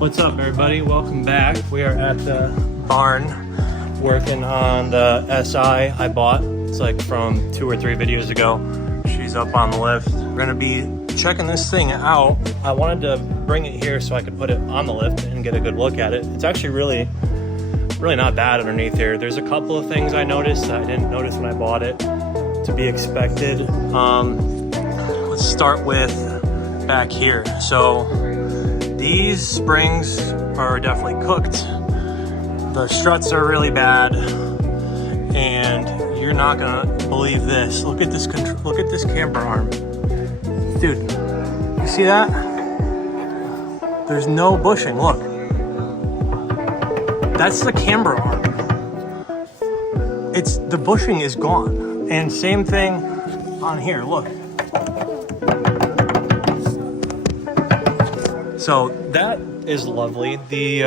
What's up, everybody? Welcome back. We are at the barn working on the SI I bought. It's like from 2 or 3 videos ago. She's up on the lift. We're gonna be checking this thing out. I wanted to bring it here so I could put it on the lift and get a good look at it. It's actually really not bad underneath here. There's a couple of things I noticed that I didn't notice when I bought it, to be expected. Let's start with back here. So these springs are definitely cooked. The struts are really bad, and you're not gonna believe this. Look at this camber arm, dude. You see that? There's no bushing. Look, that's the camber arm. The bushing is gone, and same thing on here. Look. So that is lovely. The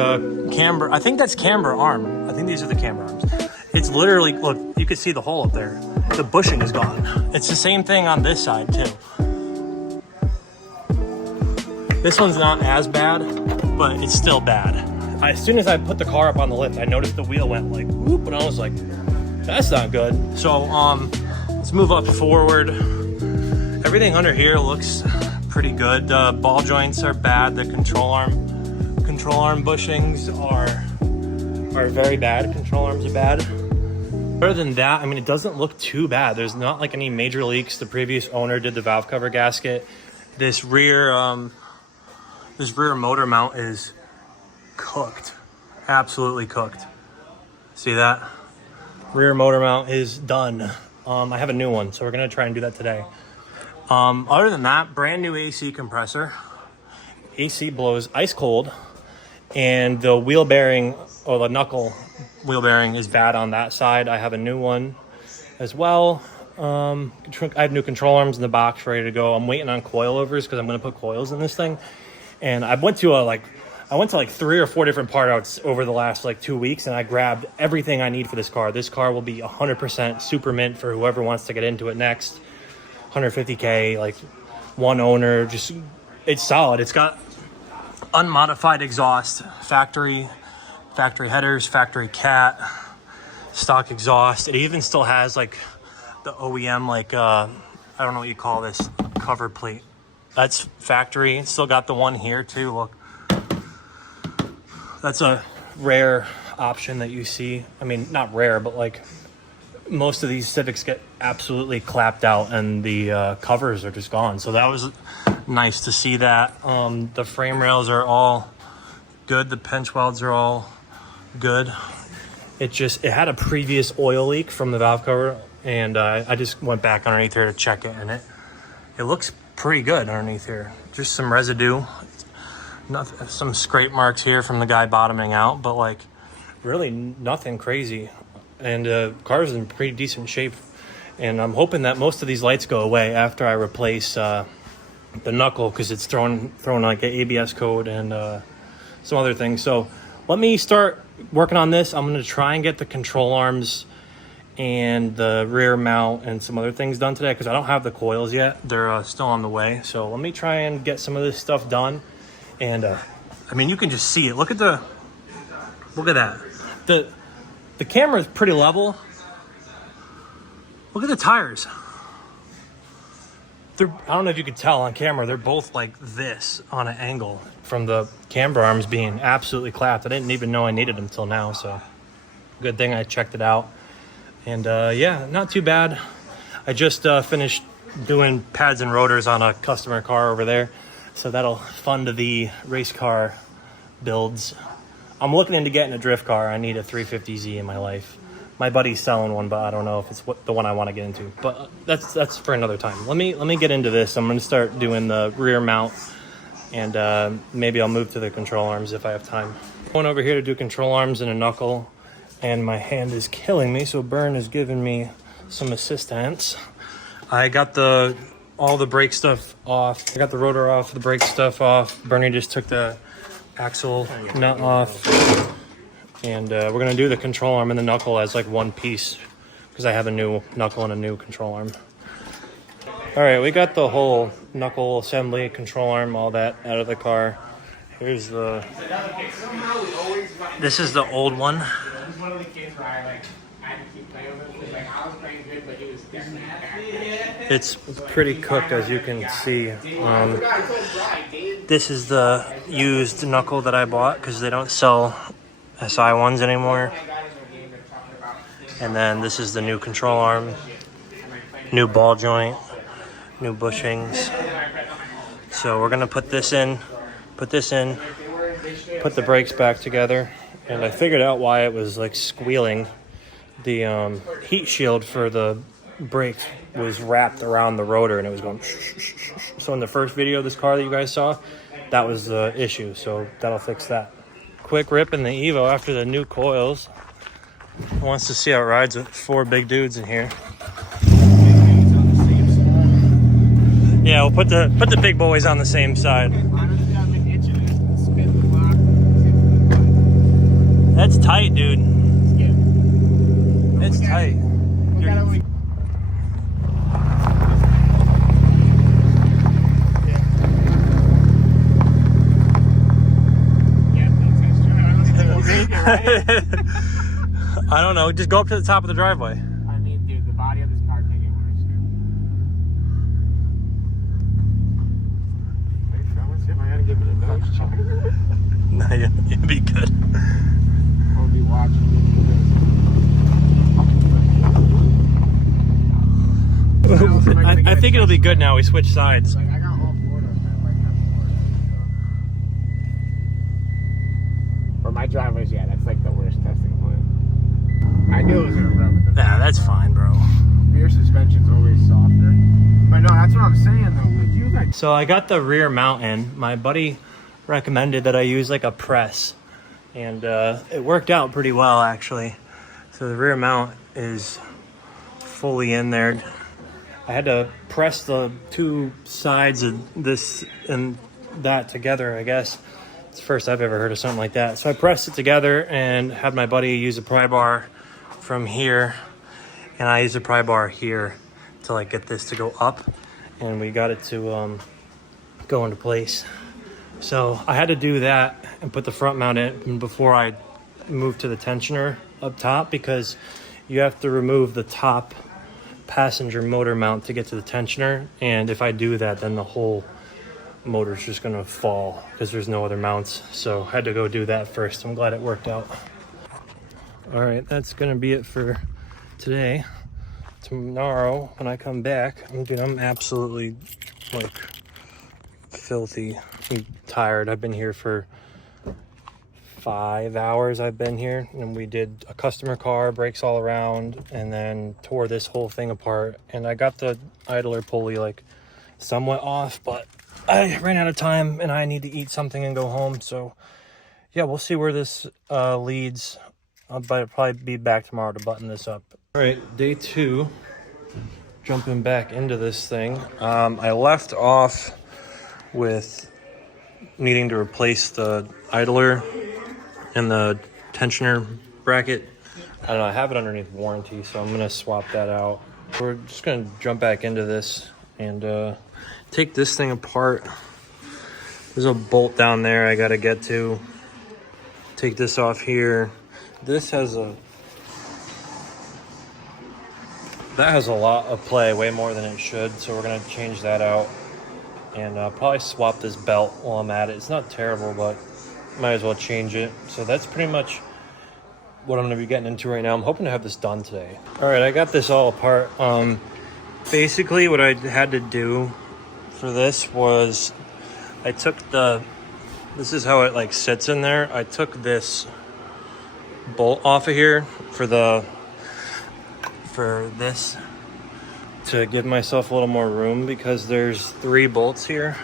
camber, I think that's camber arm. I think these are the camber arms. It's literally, look, you can see the hole up there. The bushing is gone. It's the same thing on this side too. This one's not as bad, but it's still bad. As soon as I put the car up on the lift, I noticed the wheel went like whoop, and I was like, that's not good. So let's move up forward. Everything under here looks pretty good. The ball joints are bad. The control arm bushings are very bad. Control arms are bad. Other than that, I mean, it doesn't look too bad. There's not like any major leaks. The previous owner did the valve cover gasket. This rear motor mount is cooked, absolutely cooked. See that? Rear motor mount is done. I have a new one, so we're gonna try and do that today. Other than that, brand new AC compressor. AC blows ice cold, and the wheel bearing, or the knuckle wheel bearing, is bad on that side. I have a new one as well. I have new control arms in the box ready to go. I'm waiting on coilovers because I'm going to put coils in this thing. And I went to like 3 or 4 different part outs over the last like 2 weeks, and I grabbed everything I need for this car. This car will be 100% super mint for whoever wants to get into it next. 150K, like one owner, just, it's solid. It's got unmodified exhaust, factory headers, factory cat, stock exhaust. It even still has like the OEM, like I don't know what you call this, cover plate. That's factory. It's still got the one here too. Look, that's a rare option that you see. I mean, not rare, but like most of these Civics get absolutely clapped out, and the covers are just gone. So that was nice to see that. The frame rails are all good. The pinch welds are all good. It had a previous oil leak from the valve cover, and I just went back underneath here to check it, and it looks pretty good underneath here. Just some residue, some scrape marks here from the guy bottoming out, but like really nothing crazy. And car's in pretty decent shape, and I'm hoping that most of these lights go away after I replace the knuckle, because it's throwing like an ABS code and some other things. So let me start working on this. I'm going to try and get the control arms and the rear mount and some other things done today, because I don't have the coils yet. They're still on the way. So let me try and get some of this stuff done. And I mean, you can just see it. Look at that. The camera is pretty level. Look at the tires. I don't know if you could tell on camera, they're both like this on an angle from the camber arms being absolutely clapped. I didn't even know I needed them till now, so good thing I checked it out. And yeah, not too bad. I just finished doing pads and rotors on a customer car over there, so that'll fund the race car builds. I'm looking into getting a drift car. I need a 350Z in my life. My buddy's selling one, but I don't know if it's the one I want to get into. But that's for another time. Let me get into this. I'm going to start doing the rear mount, and maybe I'll move to the control arms if I have time. Going over here to do control arms and a knuckle, and my hand is killing me, so Bern is giving me some assistance. I got all the brake stuff off. I got the rotor off, the brake stuff off. Bernie just took the axle nut off, and we're gonna do the control arm and the knuckle as like one piece, because I have a new knuckle and a new control arm. All right, we got the whole knuckle assembly, control arm, all that out of the car, Here's the, this is the old one. He's one of the kids where I had to keep playing with him because I was playing good, but he was definitely bad. It's pretty cooked, as you can see. This is the used knuckle that I bought because they don't sell SI ones anymore. And then this is the new control arm, new ball joint, new bushings. So we're gonna put this in, put the brakes back together. And I figured out why it was like squealing. The heat shield for the brake was wrapped around the rotor and it was going shh, shh, shh, shh. So in the first video of this car that you guys saw, that was the issue. So that'll fix that. Quick rip in the Evo after the new coils. Wants to see how it rides with 4 big dudes in here. Yeah, we'll put the big boys on the same side. That's tight, dude. It's tight. I don't know. Just go up to the top of the driveway. I mean, dude, the body of this car can't get worse, dude. Hey, fellas, if I had to give it a nose check. No, you'd be good. I'll be watching. I think it'll be good now. We switch sides. Like, I got all four of them. For my drivers, yeah, that's like the worst testing point. I knew it was gonna rub with the Yeah, that's fine, bro. rear suspension's always softer. But no, that's what I'm saying though. Would you like? So I got the rear mount in. My buddy recommended that I use like a press, and it worked out pretty well actually. So the rear mount is fully in there. I had to press the 2 sides of this and that together, I guess. It's the first I've ever heard of something like that. So I pressed it together and had my buddy use a pry bar from here, and I used a pry bar here to like get this to go up, and we got it to go into place. So I had to do that and put the front mount in before I moved to the tensioner up top, because you have to remove the top passenger motor mount to get to the tensioner, and if I do that, then the whole motor's just gonna fall because there's no other mounts. So I had to go do that first. I'm glad it worked out. All right, that's gonna be it for today. Tomorrow when I come back, I'm absolutely like filthy. I'm tired. I've been here for 5 hours. I've been here, and we did a customer car, brakes all around, and then tore this whole thing apart. And I got the idler pulley like somewhat off, but I ran out of time and I need to eat something and go home. So yeah, we'll see where this leads. I'll probably be back tomorrow to button this up. All right, day 2, jumping back into this thing. I left off with needing to replace the idler and the tensioner bracket. I don't know, I have it underneath warranty, so I'm gonna swap that out. We're just gonna jump back into this and take this thing apart. There's a bolt down there I gotta get to. Take this off here. This has that has a lot of play, way more than it should, so we're gonna change that out and probably swap this belt while I'm at it. It's not terrible, but might as well change it. So that's pretty much what I'm gonna be getting into right now. I'm hoping to have this done today. All right, I got this all apart. Basically what I had to do for this was I took this is how it like sits in there. I took this bolt off of here for this to give myself a little more room, because there's 3 bolts here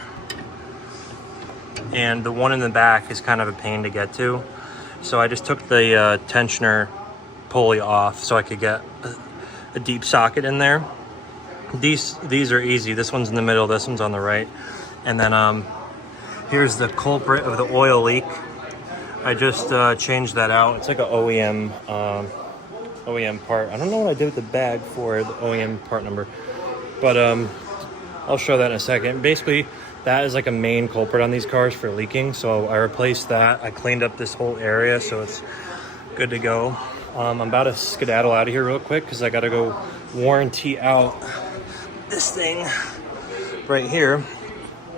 and the one in the back is kind of a pain to get to. So I just took the tensioner pulley off so I could get a deep socket in there. These are easy. This one's in the middle, this one's on the right. And then here's the culprit of the oil leak. I just changed that out. It's like an OEM part. I don't know what I did with the bag for the OEM part number, but I'll show that in a second. Basically, That is like a main culprit on these cars for leaking. So I replaced that. I cleaned up this whole area, so it's good to go. I'm about to skedaddle out of here real quick because I got to go warranty out this thing right here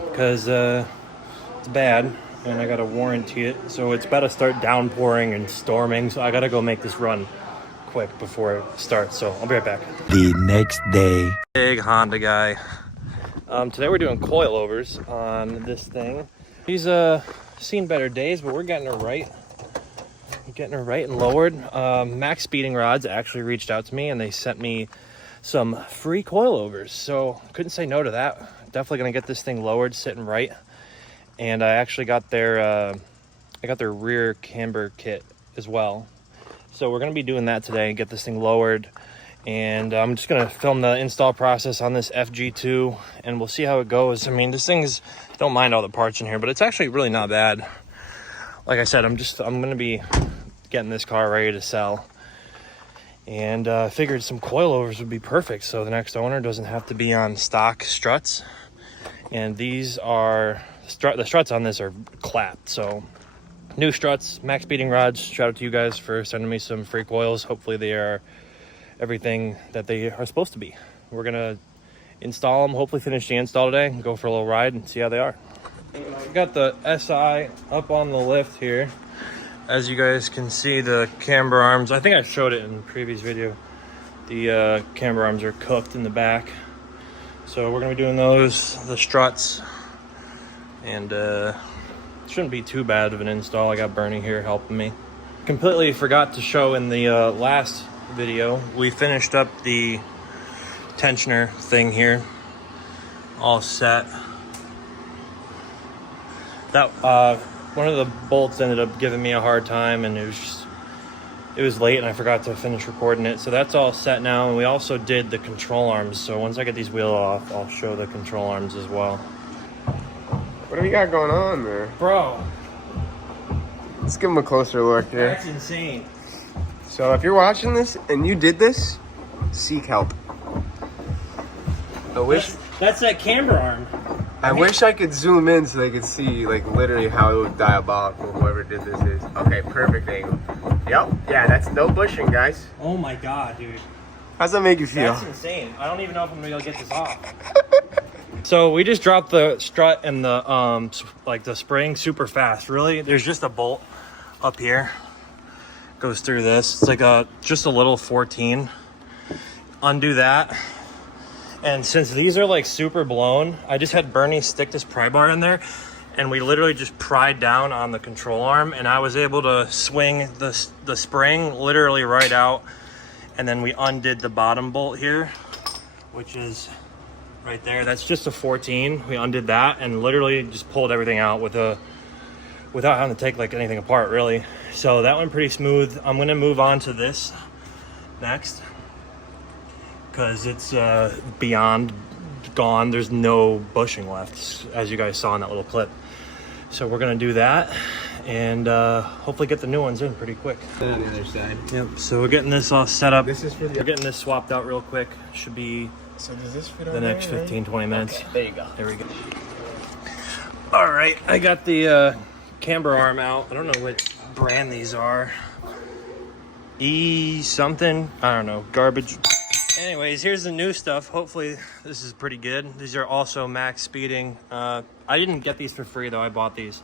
because it's bad and I got to warranty it. So it's about to start downpouring and storming. So I got to go make this run quick before it starts. So I'll be right back. The next day. Big Honda guy. Today we're doing coilovers on this thing. He's seen better days, but we're getting her right. Getting her right and lowered. Max Speeding Rods actually reached out to me and they sent me some free coilovers. So couldn't say no to that. Definitely gonna get this thing lowered, sitting right. And I actually got their rear camber kit as well. So we're gonna be doing that today, get this thing lowered. And I'm just gonna film the install process on this FG2 and we'll see how it goes. I mean, this thing's, don't mind all the parts in here, but it's actually really not bad. Like I said, I'm gonna be getting this car ready to sell. And figured some coilovers would be perfect so the next owner doesn't have to be on stock struts. And these are, the struts on this are clapped. So new struts, Max Speeding Rods. Shout out to you guys for sending me some free coils. Hopefully they are everything that they are supposed to be. We're gonna install them, hopefully finish the install today and go for a little ride and see how they are. I've got the SI up on the lift here. As you guys can see, the camber arms, I think I showed it in the previous video. The camber arms are cooked in the back. So we're gonna be doing those, the struts, and it shouldn't be too bad of an install. I got Bernie here helping me. Completely forgot to show in the last video, we finished up the tensioner thing here, all set. That one of the bolts ended up giving me a hard time and it was late and I forgot to finish recording it. So that's all set now, and we also did the control arms. So once I get these wheels off, I'll show the control arms as well. What do we got going on there? Bro, Let's give them a closer look here. that's insane. So if you're watching this and you did this, seek help. That's that camber arm. I wish I could zoom in so they could see like literally how diabolical whoever did this is. Okay, perfect angle. Yep, yeah, that's no bushing, guys. Oh my god, dude. How's that make you feel? That's insane. I don't even know if I'm gonna be able to get this off. So we just dropped the strut and the like the spring super fast. Really, there's just a bolt up here. Goes through this. It's like just a little 14. Undo that. And since these are like super blown, I just had Bernie stick this pry bar in there and we literally just pried down on the control arm and I was able to swing the spring literally right out. And then we undid the bottom bolt here, which is right there. That's just a 14. We undid that and literally just pulled everything out without having to take like anything apart really. So that went pretty smooth. I'm gonna move on to this next because it's beyond gone. There's no bushing left, as you guys saw in that little clip. So we're gonna do that and hopefully get the new ones in pretty quick. On the other side. Yep, so we're getting this all set up. This is for the... We're getting this swapped out real quick. Should be So does this fit the on next there, 15, 20 minutes. Okay, there you go. There we go. All right, I got the camber arm out. I don't know what brand these are. E something, I don't know, garbage. Anyways, here's the new stuff. Hopefully this is pretty good. These are also Max Speeding. I didn't get these for free though. I bought these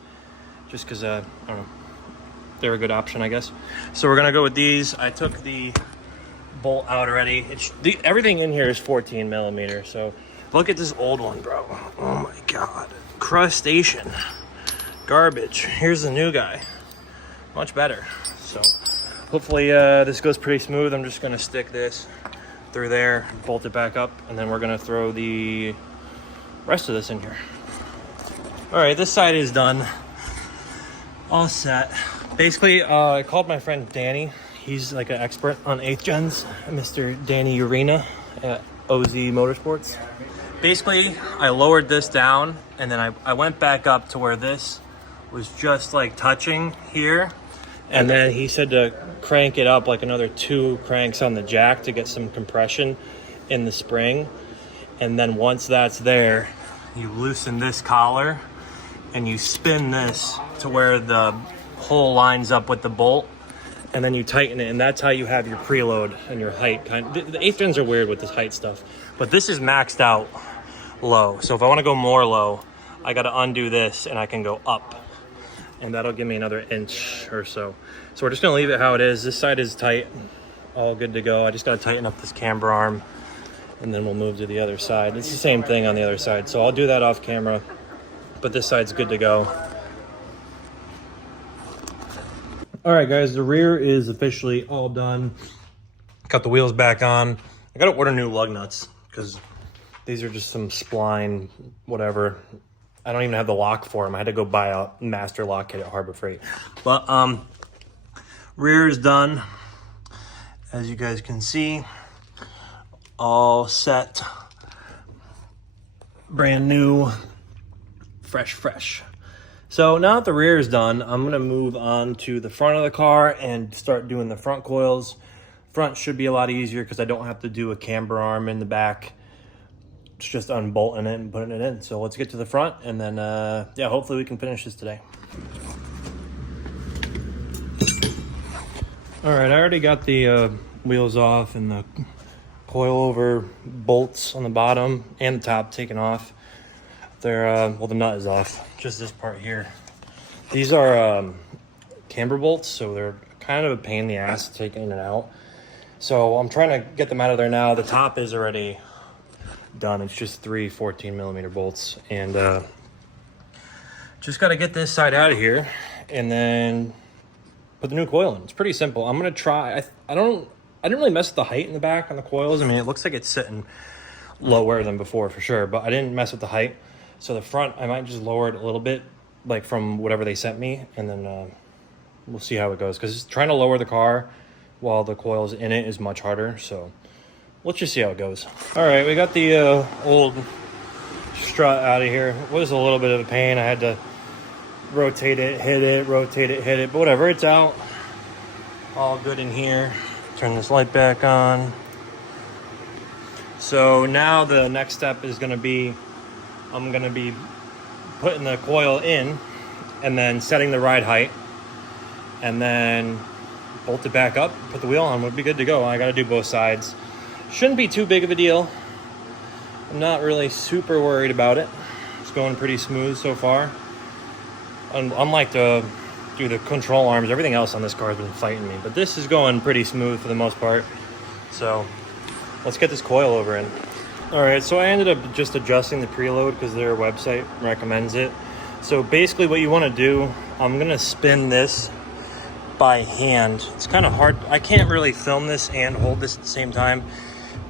just because I don't know, they're a good option, I guess. So we're gonna go with these. I took the bolt out already. Everything in here is 14 millimeter. So look at this old one, bro. Oh my god, crustacean, garbage. Here's the new guy, much better. So hopefully this goes pretty smooth. I'm just gonna stick this through there, bolt it back up, and then we're gonna throw the rest of this in here. All right, this side is done, all set. Basically, I called my friend Danny. He's like an expert on 8th gens, Mr. Danny Urena at OZ Motorsports. Basically, I lowered this down, and then I went back up to where this was just like touching here. And then he said to crank it up like another 2 cranks on the jack to get some compression in the spring. And then once that's there, you loosen this collar and you spin this to where the hole lines up with the bolt, and then you tighten it, and that's how you have your preload and your height. The eighth gens are weird with this height stuff, but this is maxed out low. So if I want to go more low, I got to undo this and I can go up, and that'll give me another inch or so. So we're just gonna leave it how it is. This side is tight, all good to go. I just got to tighten up this camber arm, and then we'll move to the other side. It's the same thing on the other side, so I'll do that off camera, but this side's good to go. All right, guys, the rear is officially all done. Got the wheels back on. I gotta order new lug nuts because these are just some spline, whatever. I don't even have the lock for them. I had to go buy a master lock kit at Harbor Freight. But rear is done, as you guys can see. All set, brand new, fresh. So now that the rear is done, I'm gonna move on to the front of the car and start doing the front coils. Front should be a lot easier because I don't have to do a camber arm in the back. It's just unbolting it and putting it in. So let's get to the front, and then yeah, hopefully we can finish this today. All right, I already got the wheels off and the coilover bolts on the bottom and the top taken off. They're well, the nut is off, just this part here. These are camber bolts, so they're kind of a pain in the ass taking in and out. So I'm trying to get them out of there now. The top is already done. It's just 3 14mm bolts, and just got to get this side out of here and then put the new coil in. It's pretty simple. I'm gonna try. I didn't really mess with the height in the back on the coils. I mean, it looks like it's sitting lower than before for sure, but I didn't mess with the height. So the front, I might just lower it a little bit, like from whatever they sent me, and then we'll see how it goes. Because trying to lower the car while the coil's in it is much harder. So let's just see how it goes. All right, we got the old strut out of here. It was a little bit of a pain. I had to rotate it, hit it, rotate it, hit it, but whatever, it's out. All good in here. Turn this light back on. So now the next step is gonna be, I'm gonna be putting the coil in and then setting the ride height, and then bolt it back up, put the wheel on, we'll be good to go. I gotta do both sides. Shouldn't be too big of a deal. I'm not really super worried about it. It's going pretty smooth so far. Unlike the control arms, everything else on this car has been fighting me, but this is going pretty smooth for the most part. So let's get this coil over in. All right, so I ended up just adjusting the preload because their website recommends it. So basically what you want to do, I'm gonna spin this by hand. It's kind of hard. I can't really film this and hold this at the same time.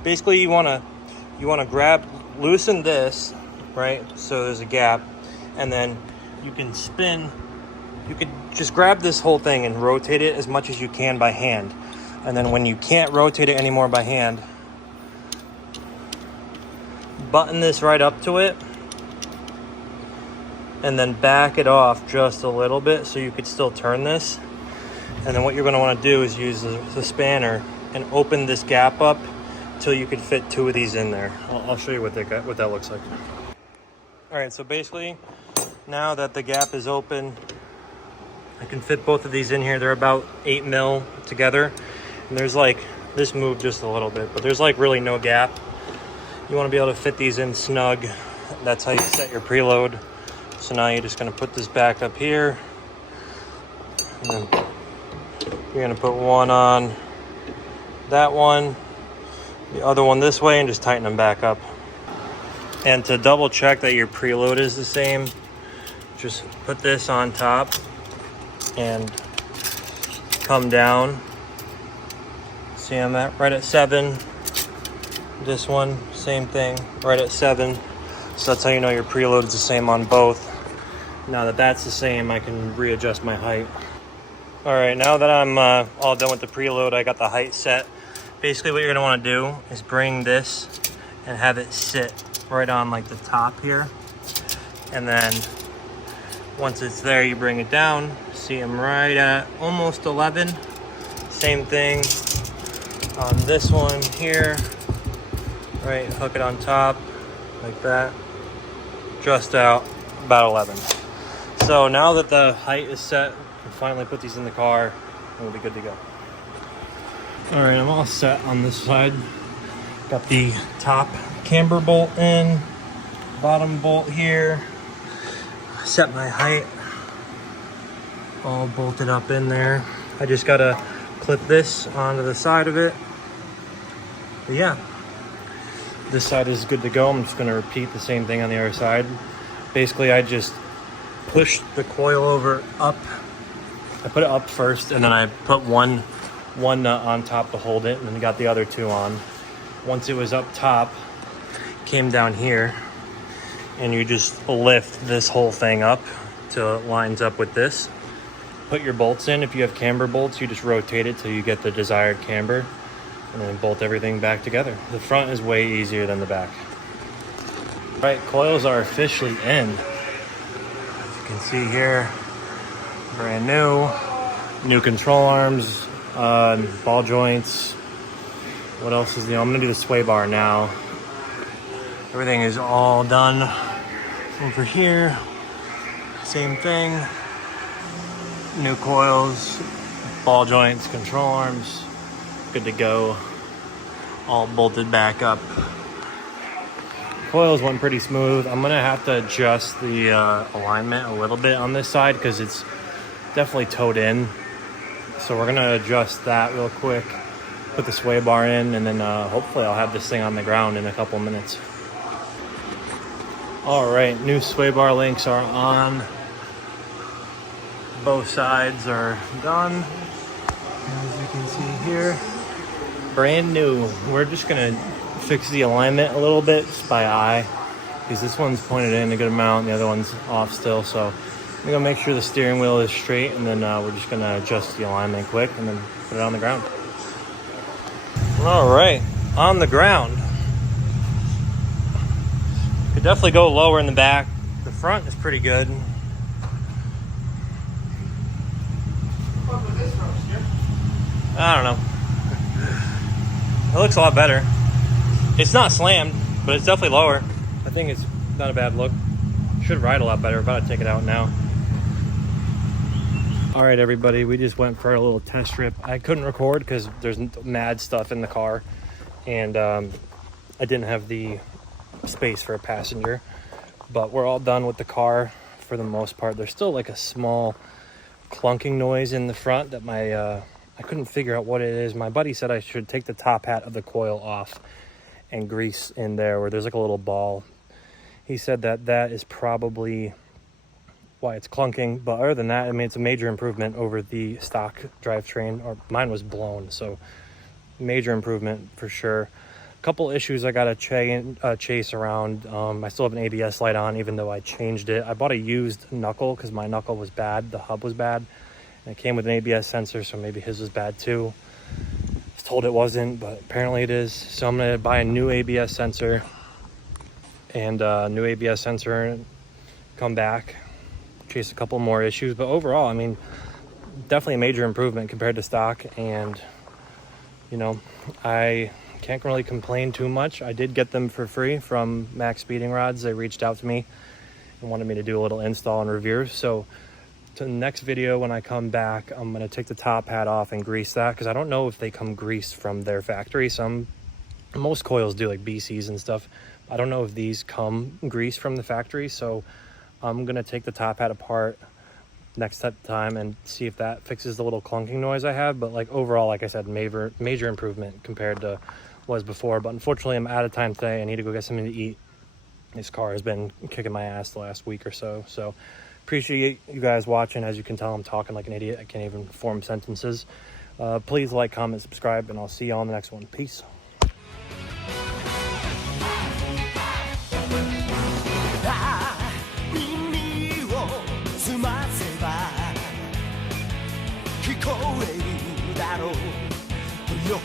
Basically you want to loosen this, right? So there's a gap, and then you can spin. You could just grab this whole thing and rotate it as much as you can by hand. And then when you can't rotate it anymore by hand, button this right up to it and then back it off just a little bit so you could still turn this. And then what you're going to want to do is use the spanner and open this gap up until you could fit 2 of these in there. I'll show you what that looks like. All right, so basically now that the gap is open, I can fit both of these in here. They're about 8 mil together. And there's like, this moved just a little bit, but there's like really no gap. You want to be able to fit these in snug. That's how you set your preload. So now you're just going to put this back up here. And then you're going to put one on that one, the other one this way, and just tighten them back up. And to double check that your preload is the same, just put this on top and come down. See, I'm right at 7. This one, same thing, right at 7. So that's how you know your preload is the same on both. Now that that's the same, I can readjust my height. All right, now that I'm all done with the preload, I got the height set. Basically what you're gonna wanna do is bring this and have it sit right on like the top here. And then once it's there, you bring it down. See, I'm right at almost 11. Same thing on this one here. Right, hook it on top like that. just out about 11. So now that the height is set, we can finally put these in the car and we'll be good to go. All right, I'm all set on this side. Got the top camber bolt in, bottom bolt here. Set my height, all bolted up in there. I just gotta clip this onto the side of it. But yeah, this side is good to go. I'm just gonna repeat the same thing on the other side. Basically, I just push the coilover up. I put it up first, and then I put one nut on top to hold it, and then got the other two on. Once it was up top, came down here, and you just lift this whole thing up till it lines up with this. Put your bolts in. If you have camber bolts, you just rotate it till you get the desired camber, and then bolt everything back together. The front is way easier than the back. All right, coils are officially in. As you can see here, brand new control arms, ball joints. What else is new? I'm gonna do the sway bar now. Everything is all done. Over here, same thing. New coils, ball joints, control arms, good to go. All bolted back up. Coils went pretty smooth. I'm gonna have to adjust the alignment a little bit on this side because it's definitely towed in. So we're gonna adjust that real quick, put the sway bar in, and then hopefully I'll have this thing on the ground in a couple minutes. All right, new sway bar links are on. Both sides are done. As you can see here, brand new. We're just gonna fix the alignment a little bit just by eye, because this one's pointed in a good amount, the other one's off still. So I'm gonna make sure the steering wheel is straight, and then we're just gonna adjust the alignment quick and then put it on the ground. All right, on the ground. Could definitely go lower in the back. The front is pretty good. I don't know. It looks a lot better. It's not slammed, but it's definitely lower. I think it's not a bad look. Should ride a lot better. About to take it out now. All right, everybody, we just went for a little test trip. I couldn't record because there's mad stuff in the car, and I didn't have the space for a passenger. But we're all done with the car for the most part. There's still like a small clunking noise in the front that I couldn't figure out what it is. My buddy said I should take the top hat of the coil off and grease in there where there's like a little ball. He said that is probably why it's clunking. But other than that, I mean, it's a major improvement over the stock drivetrain, or mine was blown. So major improvement for sure. A couple issues I got to chase around. I still have an ABS light on, even though I changed it. I bought a used knuckle because my knuckle was bad. The hub was bad. It came with an ABS sensor, so maybe his was bad too. I was told it wasn't, but apparently it is. So I'm gonna buy a new ABS sensor and come back, chase a couple more issues. But overall, I mean, definitely a major improvement compared to stock. And, you know, I can't really complain too much. I did get them for free from Max Speeding Rods. They reached out to me and wanted me to do a little install and review. So to the next video, when I come back, I'm going to take the top hat off and grease that, because I don't know if they come greased from their factory. Most coils do, like BCs and stuff. I don't know if these come greased from the factory, so I'm going to take the top hat apart next time and see if that fixes the little clunking noise I have. But like overall, like I said, major improvement compared to what was before. But unfortunately, I'm out of time today. I need to go get something to eat. This car has been kicking my ass the last week or so. So appreciate you guys watching. As you can tell, I'm talking like an idiot. I can't even form sentences. Please like, comment, subscribe, and I'll see you on the next one. Peace. Yo